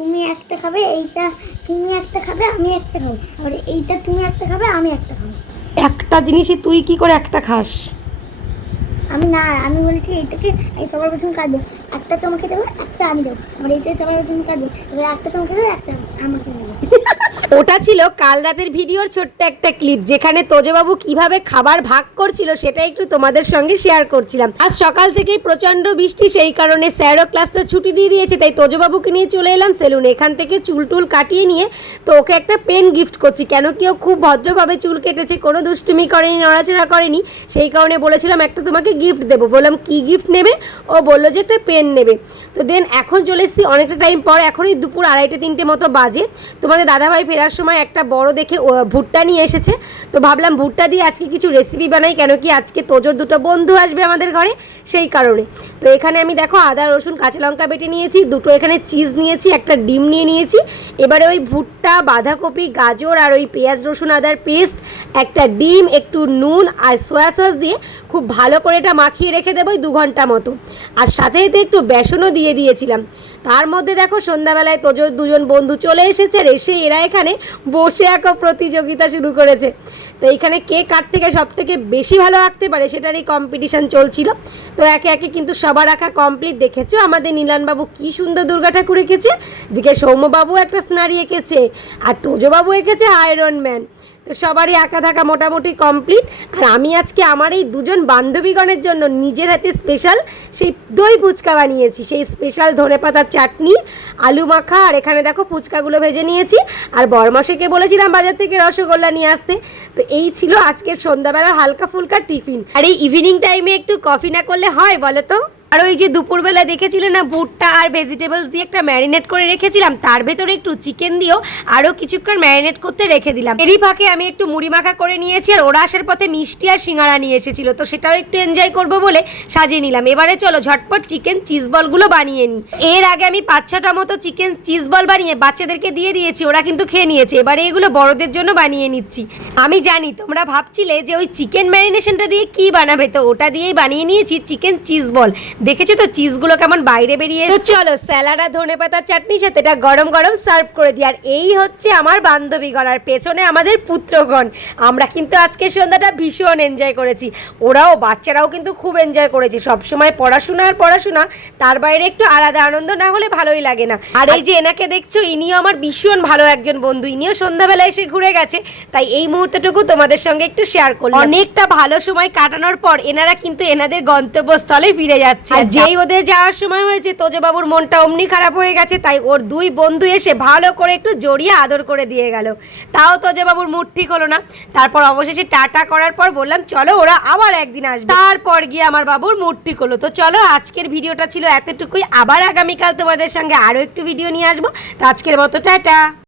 তুমি একটা খাবে, এইটা তুমি একটা খাবে, আমি একটা খাবো, আবার এইটা তুমি একটা খাবে, আমি একটা খাবো। একটা জিনিসই তুই কি করে একটা খাস? আমি না, আমি বলেছি এইটাকে এই সবার প্রথম কাটবো, একটা তোমাকে দেবো, একটা আমি দেবো, আবার এইটা সবার প্রথম কাটবো, এবার একটা তোমাকে দেবো, একটা আমাকে দেবো। ওটা ছিল কাল রাতের ভিডিওর ছোট্ট একটা ক্লিপ, যেখানে তোজবাবু কিভাবে খাবার ভাগ করছিল সেটা একটু তোমাদের সঙ্গে শেয়ার করছিলাম। আজ সকাল থেকেই প্রচণ্ড বৃষ্টি, সেই কারণে স্যারও ক্লাসটা ছুটি দিয়ে দিয়েছে, তাই তোজবাবুকে নিয়ে চলে এলাম সেলুনে। এখান থেকে চুল টুল কাটিয়ে নিয়ে তো ওকে একটা পেন গিফট করছি, কেন কি ও খুব ভদ্রভাবে চুল কেটেছে, কোনো দুষ্টুমি করেনি, নড়াচড়া করেনি, সেই কারণে বলেছিলাম একটা তোমাকে গিফট দেবো। বললাম কি গিফট নেবে? ও বললো যে একটা পেন নেবে। তো দেন এখন চলে এসেছি অনেকটা টাইম পর, এখনই দুপুর 2:30-3টে মতো বাজে। তোমাদের দাদাভাই ফেরার সময় একটা বড় দেখে ভুট্টা নিয়ে এসেছে, তো ভাবলাম ভুট্টা দিয়ে আজকে কিছু রেসিপি বানাই, কেন কি আজকে তোজোর দুটো বন্ধু আসবে আমাদের ঘরে, সেই কারণে। তো এখানে আমি দেখো আদা রসুন কাঁচা লঙ্কা বেটে নিয়েছি, দুটো এখানে চিজ নিয়েছি, একটা ডিম নিয়ে নিয়েছি। এবারে ওই ভুট্টা, বাঁধাকপি, গাজর আর ওই পেঁয়াজ রসুন আদার পেস্ট, একটা ডিম, একটু নুন আর সয়া সস দিয়ে খুব ভালো করে এটা মাখিয়ে রেখে দেবো 2 ঘন্টা মতো। আর সাথে সাথে একটু বেসনও দিয়ে দিয়েছিলাম। তার মধ্যে দেখো সন্ধ্যাবেলায় তোজোর দুজন বন্ধু চলে এসেছে, আর এসে এরা এখানে বসে একটা প্রতিযোগিতা শুরু করেছে। তো এইখানে কে কার থেকে সব থেকে বেশি ভালো আঁকতে পারে সেটারই কম্পিটিশান চলছিল। তো একে একে কিন্তু সবার আঁকা কমপ্লিট। দেখেছো আমাদের নীলানবাবু কি সুন্দর দুর্গা ঠাকুর এঁকেছে, এদিকে সৌম্যবাবু একটা সিনারি এঁকেছে, আর তোজোবাবু এঁকেছে আয়রন ম্যান। তো সবারই আঁকা থাকা মোটামুটি কমপ্লিট। আর আমি আজকে আমার এই দুজন বান্ধবীগণের জন্য নিজের হাতে স্পেশাল সেই দই ফুচকা বানিয়েছি, সেই স্পেশাল ধনেপাতার চাটনি, আলু মাখা, আর এখানে দেখো ফুচকাগুলো ভেজে নিয়েছি। আর বরমাসেকে বলেছিলাম বাজার থেকে রসগোল্লা নিয়ে আসতে। তো এই ছিল আজকের সন্ধ্যাবেলার হালকা ফুলকা টিফিন। আর এই ইভিনিং টাইমে একটু কফি না করলে হয় বলো তো? আর ওই যে দুপুরবেলা দেখেছিলে না ভুট্টা আর ভেজিটেবলস দিয়ে একটা ম্যারিনেট করে রেখেছিলাম, তার ভেতরে একটু চিকেন দিয়েও আরও কিছুক্ষণ ম্যারিনেট করতে রেখে দিলাম। এরই ফাঁকে আমি একটু মুড়ি মাখা করে নিয়েছি, আর ওরা আসার পথে মিষ্টি আর সিঙ্গারা নিয়ে এসেছিল, তো সেটাও একটু এনজয় করবো বলে সাজিয়ে নিলাম। এবারে চলো ঝটপট চিকেন চিজ বলগুলো বানিয়ে নিই। এর আগে আমি 5-6টা মতো চিকেন চিজ বল বানিয়ে বাচ্চাদেরকে দিয়ে দিয়েছি, ওরা কিন্তু খেয়ে নিয়েছে। এবারে এগুলো বড়দের জন্য বানিয়ে নিচ্ছি। আমি জানি তোমরা ভাবছিলে যে ওই চিকেন ম্যারিনেশনটা দিয়ে কি বানাবে, তো ওটা দিয়েই বানিয়ে নিয়েছি চিকেন চিজ বল। দেখেছো তো চিজগুলো কেমন বাইরে বেরিয়ে এসেছে। তো চলো স্যালাড আর ধনেপাতার চাটনির সাথে এটা গরম গরম সার্ভ করে দিই। আর এই হচ্ছে আমার বান্ধবীগণ, আর পেছনে আমাদের পুত্রগণ। আমরা কিন্তু আজকে সন্ধ্যাটা ভীষণ এনজয় করেছি, ওরাও বাচ্চারাও কিন্তু খুব এনজয় করেছে। সবসময় পড়াশোনা আর পড়াশোনা, তার বাইরে একটু আলাদা আনন্দ না হলে ভালোই লাগে না। আর এই যে এনাকে দেখছো, ইনিও আমার ভীষণ ভালো একজন বন্ধু, ইনিও সন্ধ্যাবেলা এসে ঘুরে গেছে, তাই এই মুহূর্তটুকু তোমাদের সঙ্গে একটু শেয়ার করলাম। অনেকটা ভালো সময় কাটানোর পর এনারা কিন্তু এনাদের গন্তব্যস্থলে ফিরে যাচ্ছে। আর যেই ওদের যাওয়ার সময় হয়েছে তোজবাবুর মনটা অমনি খারাপ হয়ে গেছে, তাই ওর 2 বন্ধু এসে ভালো করে একটু জড়িয়ে আদর করে দিয়ে গেল। তাও তোজবাবুর মুড ঠিক হলো না। তারপর অবশেষে টাটা করার পর বললাম চলো ওরা আবার একদিন আসবে। তারপর গিয়ে আমার বাবুর মুড ঠিক হলো। তো চলো আজকের ভিডিওটা ছিল এতটুকুই, আবার আগামীকাল তোমাদের সঙ্গে আরও একটু ভিডিও নিয়ে আসবো। তো আজকের মতো টাটা।